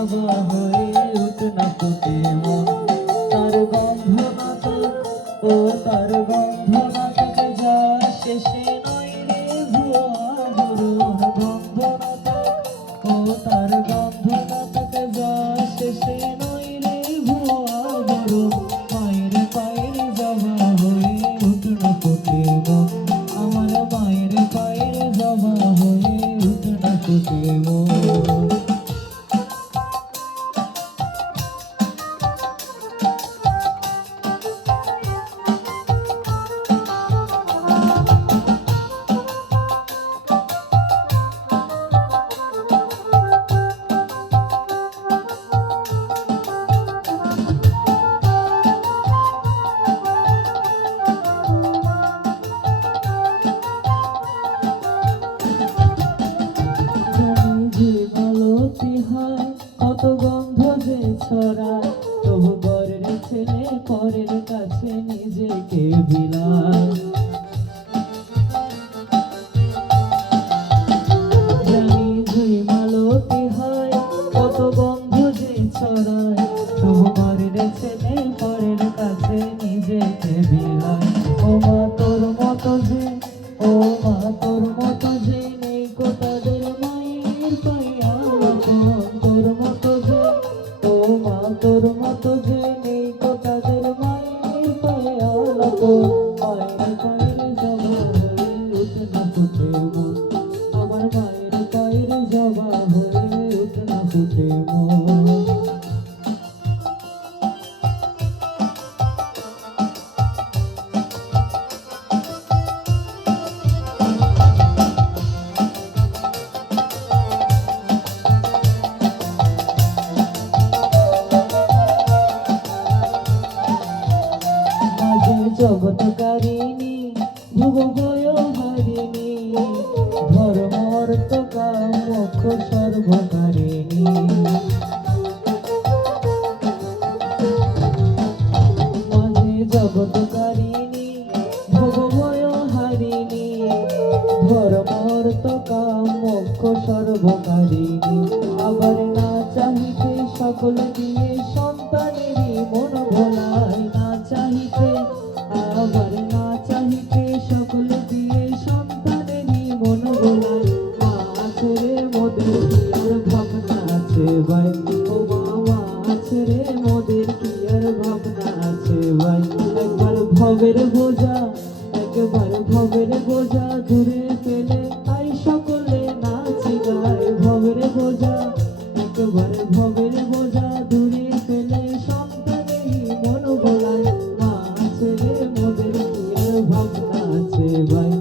জবা হয়ে উঠ না ফুটে মন। তার গন্ধ না থাক, ও তার গন্ধ না থাকে যা শেষে নয় রে ভুয়া বরুণ। গন্ধ না থাক, ও তার গন্ধ না থাকে যা শেষে নয় রে ভুয়া বরুণ। মায়ের পায়ের জবা হয়ে উঠ না ফুটে মন। আমার মায়ের পায়ের জবা হয়ে উঠ না ফুটে মন। কত গন্ধ যে ছড়ায়, তবু ঘরের ছেলে পরের কাছে নিজেকে বিলায়। জানি দুই মালতি হয়, কত গন্ধ যে ছড়ায়, তবু ঘরের ছেলে পরের কাছে নিজেকে বিলায়। ও মা তোর মতো যে, ও মা তোর মতো যে নেই কো তাদের মায়ের পাইয়া আপন। তোর মতো যে, ও মা তোর মতো যে নেই কো তাদের মায়ের পাইয়া আপন। মায়ের পায়ের জবা হয়ে উঠ না ফুটে মন। আমার মায়ের পায়ের জবা হয়ে উঠ না ফুটে মন। জগৎকারিণী ভুবভয় হারিণী, ধর্ম অর্থ কাম মোক্ষ সর্বকারিণী। মাঝে জগৎকারিণী ভুবভয় হারিণী, ধর্ম অর্থ কাম মোক্ষ সর্বকারিণী। আবার না চাহিতে সকল দিয়ে সন্তানেরই মন ভোলায়। না চাহিতে, আবার না চাহিতে সকল দিয়ে সন্তানেরই মন ভোলায়। মা আছে রে মোদের কি আর ভাবনা আছে ভাই, ও মা আছে রে মোদের কি আর ভাবনা আছে ভাই। একবার ভবের বোঝা, একবার ভবের বোঝা দূরে ফেলে আই সকলে নাচি গায়। ভবের বোঝা, একবার ভবের বোঝা দূরে ফেলে সন্তানেরই মন ভোলায়। মা আছে রে মোদের কি আর ভাবনা আছে ভাই,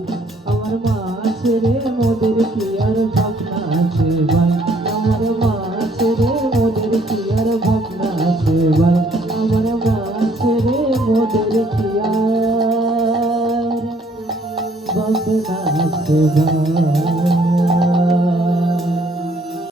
আমার মা আছে রে মোদের কি আর ভাবনা আছে ভাই। আমার মা আছে রে মোদের কি আর ভাবনা আছে ভাই। আমার মা আছে রে মোদের কি আর ভাবনা আছে ভাই।